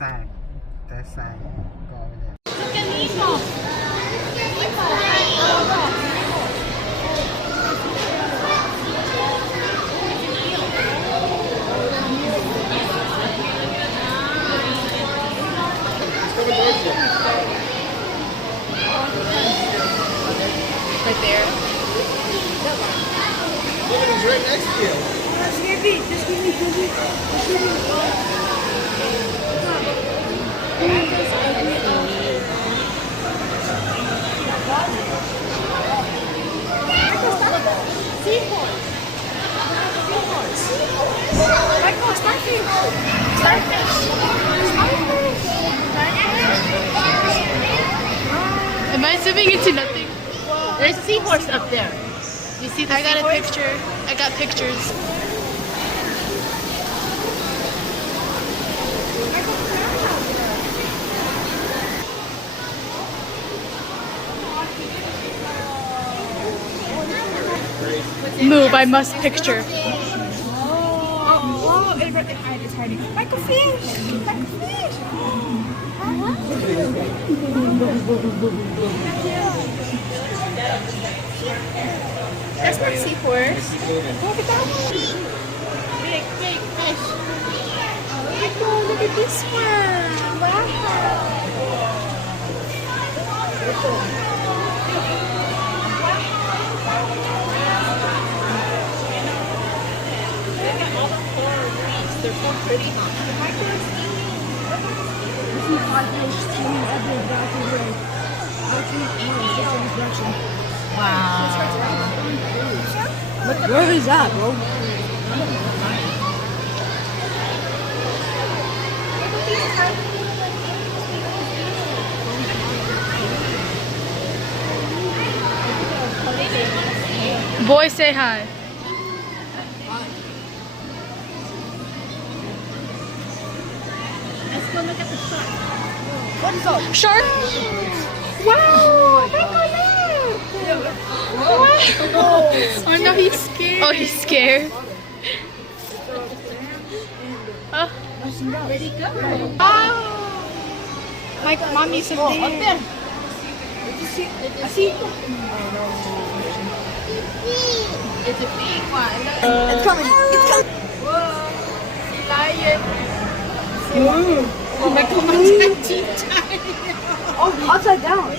side. That side. Go over there. Look at Nemo. Right there. He's right next to you. Just give me, just give me. Seahorse. Michael, starfish. Am I zooming into nothing? There's a seahorse up there. You see the I got a seahorse? picture. I got pictures. Move, I must picture. Oh, it's hiding. Michael fish. That's not seahorse. Look at that one. Big fish. Michael, look at this one. Wow. They're so pretty. This is my fish swimming ever back away. Wow. Where is that, bro? Boy, say hi. Let's go look at the shark. What is up? Shark? Wow! Oh no, he's scared. Oh, he's scared. Oh. Where'd he go? My mommy's up there. Up there. I see. It's a big one. It's coming. It's coming. Lion. Oh my God. Oh, upside down.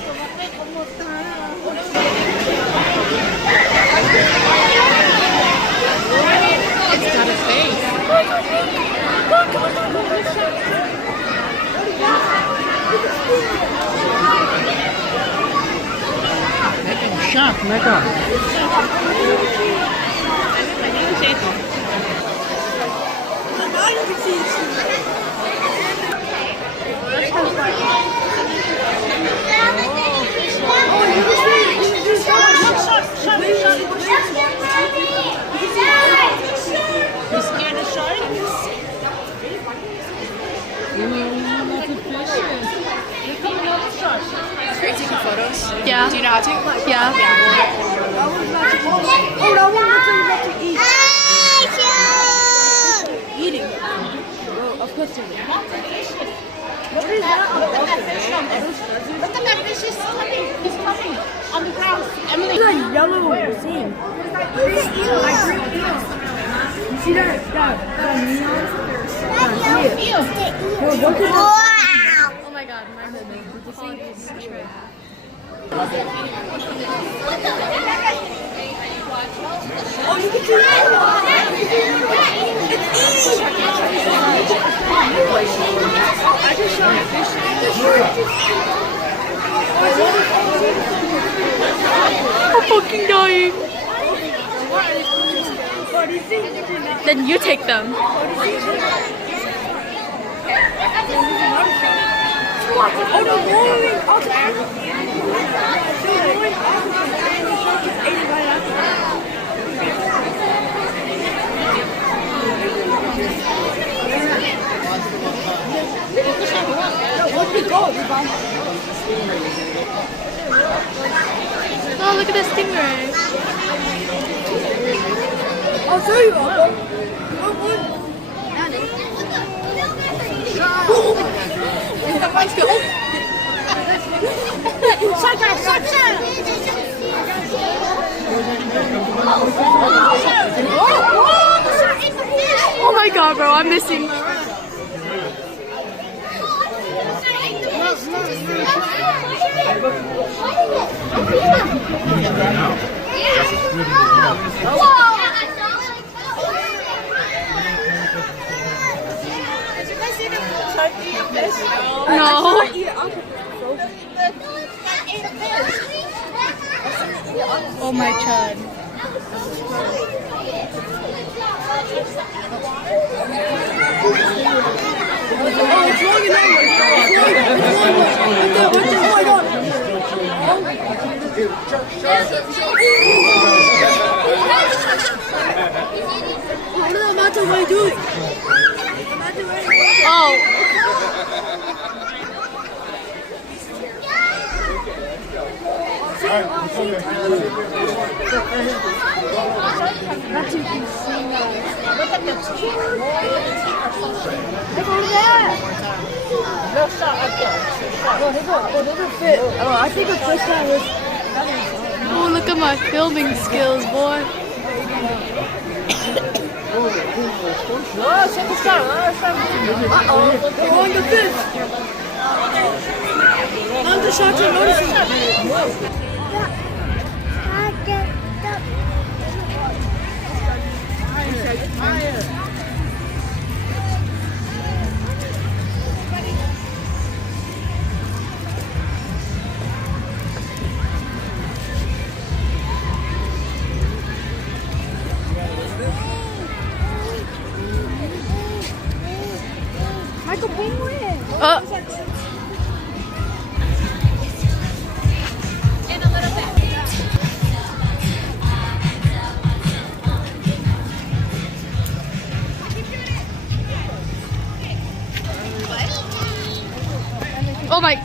It's got a face. Shark, Michael. You scared of sharks? Are you taking photos? Yeah. Do you know how to? Yeah. Oh, that one looks like to eat. Eating. Well, of course it is. What is that? Look at that fish on there. Look at that fish. He's coming. He's coming. On the ground. Emily. It's a yellow thing. Green eel. Like green eel. You see that? That neon? Eel. No, look at that. Oh my god, my quality is trash. Oh, you can see it. I just saw a fish. I'm fucking dying. What do you think? Then you take them. Oh, no, rolling. Okay. Oh, look at this stingray. I'll show you. Look. Let's go. Oh my god, bro, I'm missing. No. Oh my chud. What are you doing? Oh. I think the first time was. Oh, look at my filming skills, boy. On the fifth. On the shots and noticing. Michael Penguin. Oh my,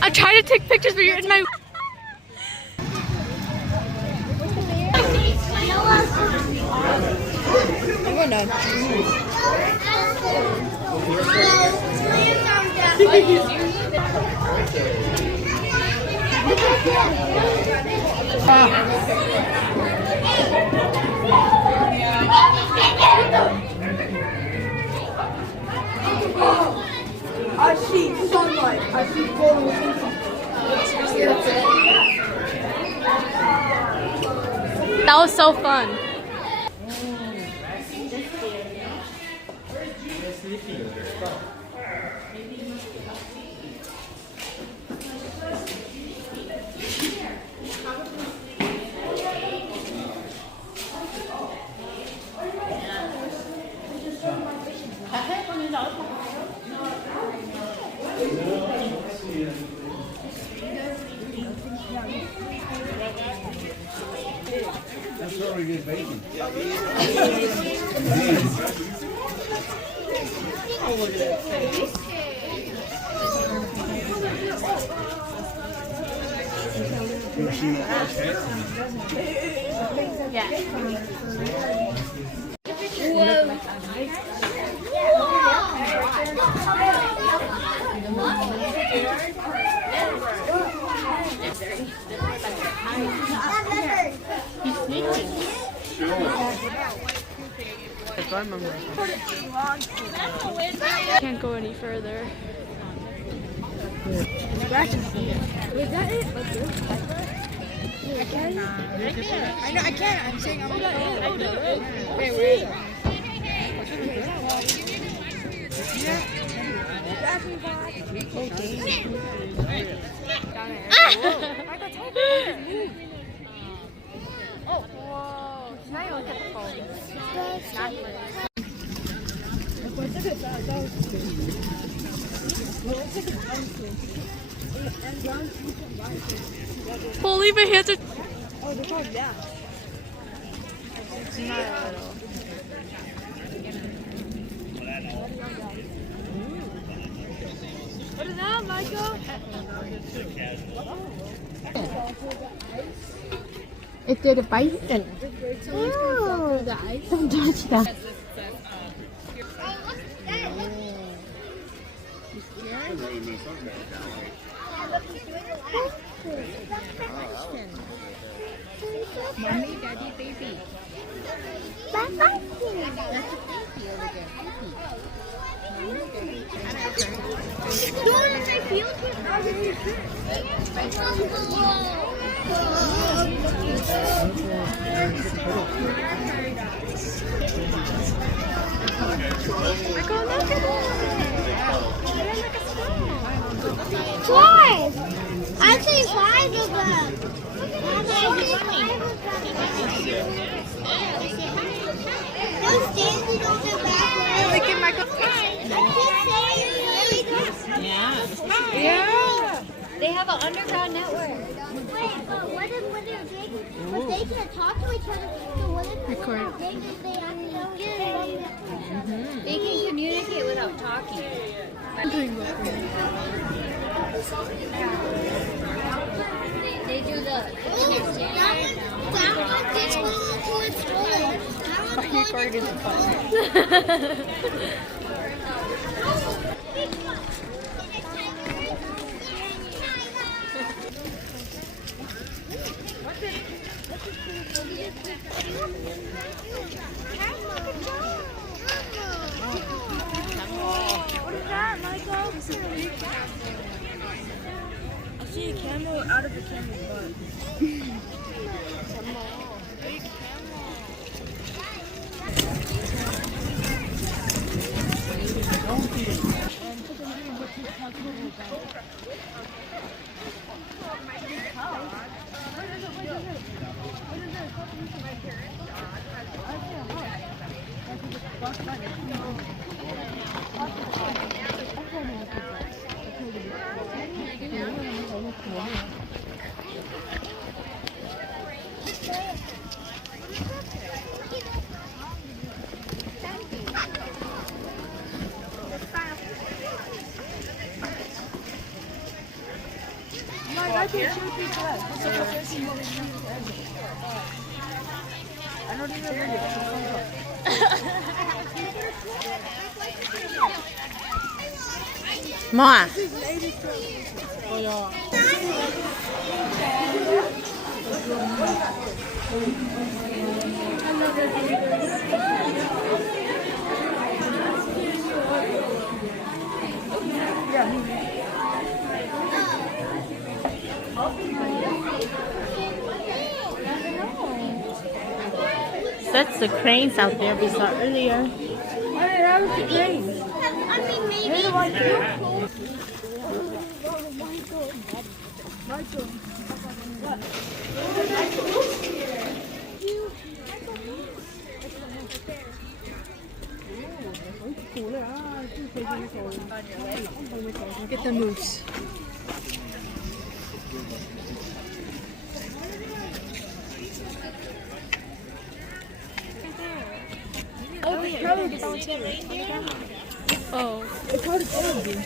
I'm trying to take pictures, but you're in my. We're done. I see sunlight. I see golden. That was so fun. That's already good bacon. Can't go any further. Was that it? Like this? I can. I know I can. I'm saying I'm gonna go. Wait, where is it? Oh, whoa. Now you look at the phone. Holy, my hands are. Oh, they're called that. It's not a little. What is that, Michael? If they're the bison. Oh, don't touch that. Mommy, daddy, baby. That's That's a baby over there. Doing my field trip. Michael, look at it. They're like a squirrel. Five! I see 5 of them. They're standing on the back. Look at Michael. Yeah. They have an underground network. Wait, but what if they're big? But they can talk to each other. So what if they're big and they accidentally They can communicate without talking. They do the. That one gets me into its hole. Isn't fun. What is that, Michael? I see a camel out of a camel butt. I think she would be glad. I don't even read it. Ma. That's the cranes out there we saw earlier. I mean, maybe. Get the moose. Oh, it's probably Oh. it's hard to tell you.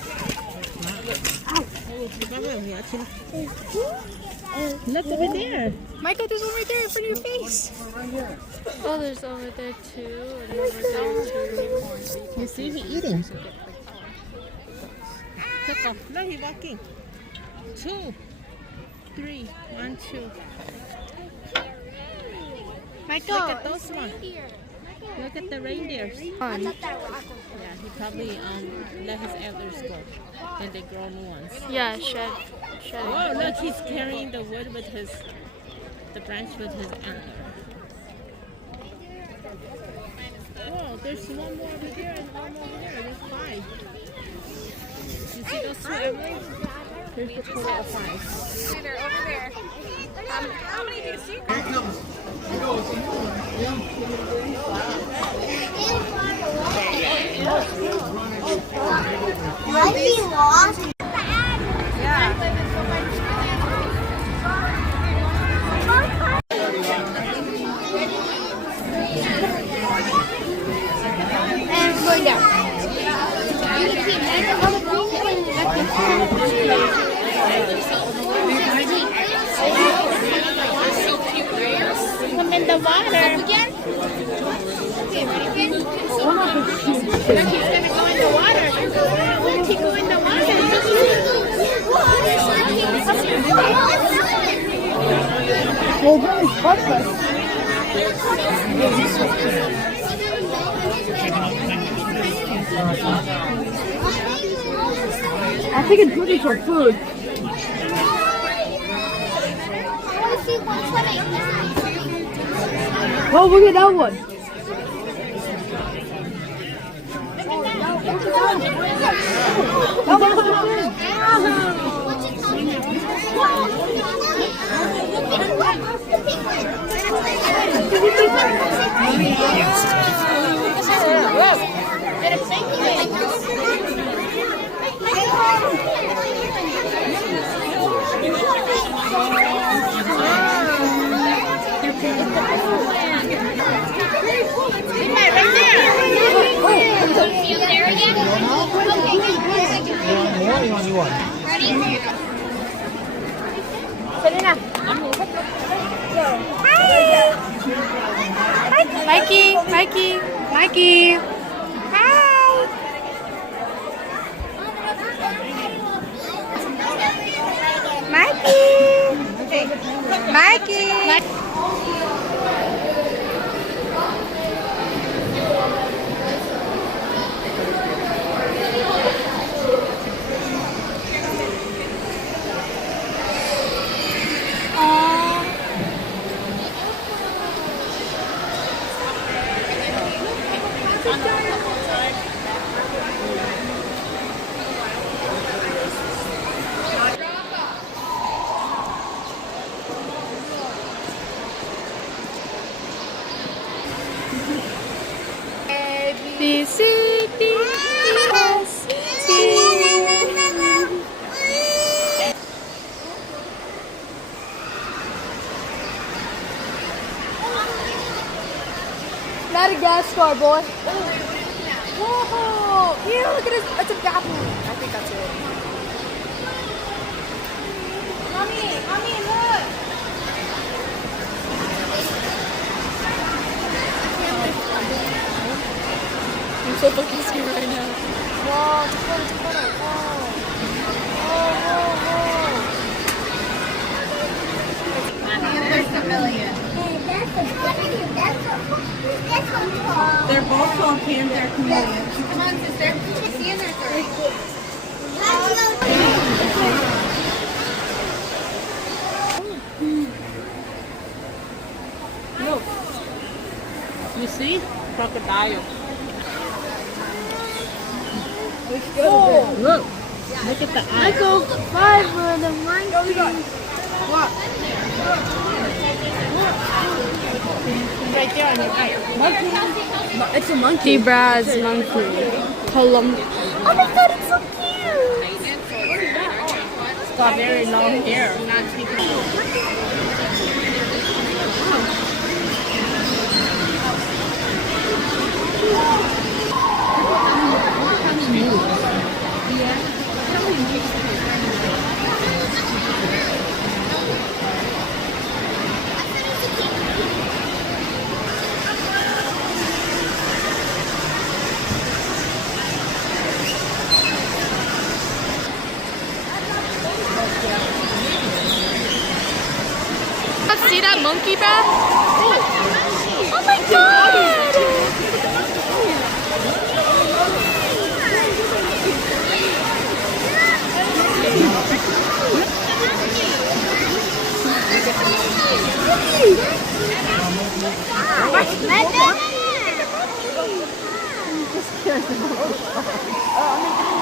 Look over there. Michael, there's one right there in front of your face. Oh, there's over there too. And over there too. You see, he eating. Look, he's walking. 2, 3, 1, 2. Michael, Look at those ones. Look at the reindeers. Yeah, he probably let his elders go. Then they grow new ones. Yeah, shed. Oh, look, he's carrying the wood with the branch with his antler. Oh, there's one more over there and one more over there. There's 5. You see those 2, Emily? There's a total of 5. They're over there. How many do you see? Here he comes. He goes. I'd be lost. And going down. Come in the water. Again? Okay, ready again? Look, he's gonna go in the water. Look, he go in the water. Well, that is breakfast. I think it's looking for food. Oh, look at that one. Mikey, Mikey, Mikey. Hi. Mikey. Mikey. B, C, D, E, S, T. Not a gas car, boy. Whoa! Ew, look at this. It's a bathroom. I think that's it. Mommy, look! I'm so fucking scared right now. Whoa, it's a photo. They're both called Panther chameleons. Come on, sister. See you there, sir. Look. You see? Crocodile. Look. Look at the eye. I go 5 with the monkey. Right there on your eye. Monkey. It's a monkey. Zebra's monkey. Colum. Oh my god, it's so cute! It's got very long hair. See that monkey, Brad? Oh my god!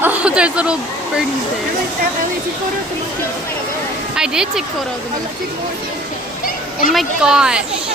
Oh, there's little birdies there. I did take photos of the monkey. Oh my gosh.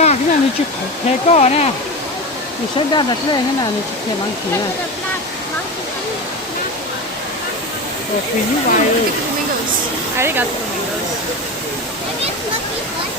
야, 그냥 니 개꺼 아니야. 이 생각다 그래, 그냥 니 개망치야. 괜히 와요. Flamingos. I already got the flamingos. Maybe it's lucky one.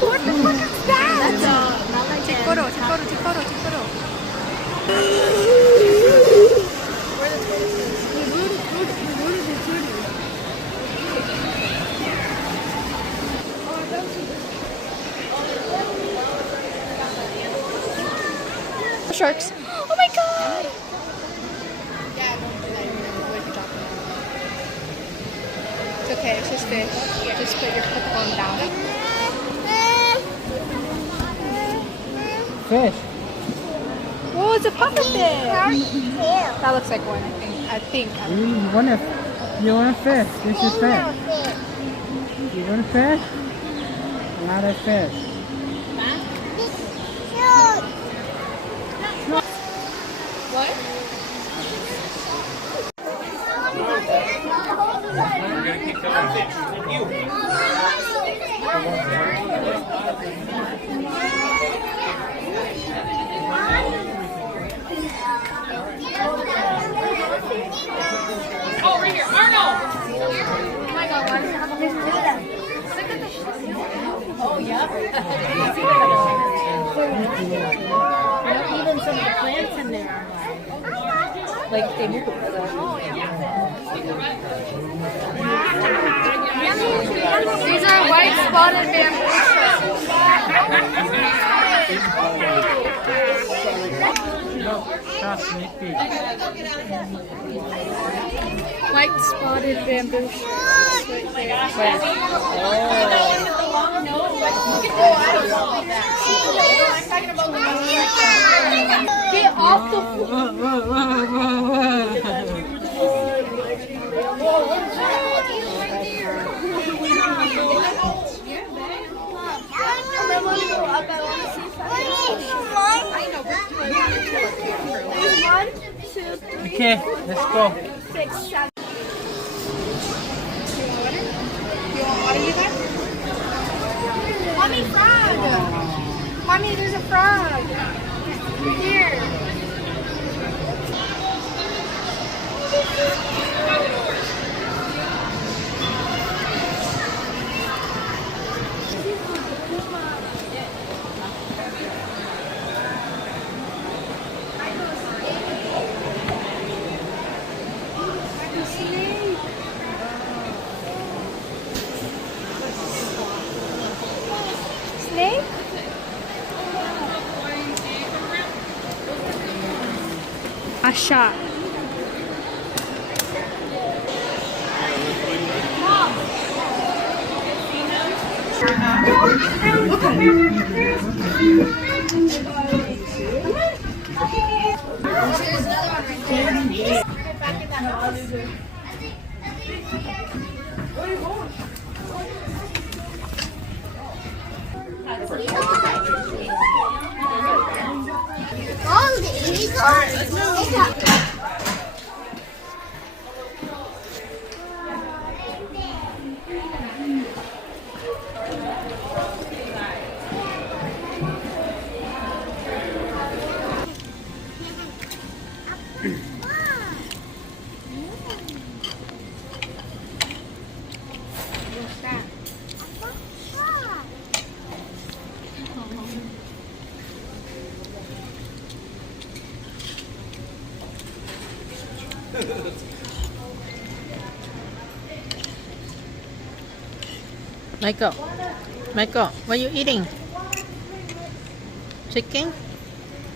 What the fuck is that? That's Take photo, take photo, take photo, take photo. Where the tortoises? Sharks. Oh my god! It's okay, it's just fish. Just put the phone down. Fish. Oh, it's a puffer fish! That looks like one, I think. You want a fish? This is fish. You want a fish? Not a fish. What? We're gonna keep going. You. Oh, right here. Arnold! Oh my god, why does it have a fish do that? Oh, yeah. Even some of the plants in there are like they move. These are white spotted White spotted bamboo shrimp. Get off the floor. Okay, let's go. Mommy, frog! Mommy, there's a frog! Here! Snake? A shot. Michael, what are you eating? Chicken?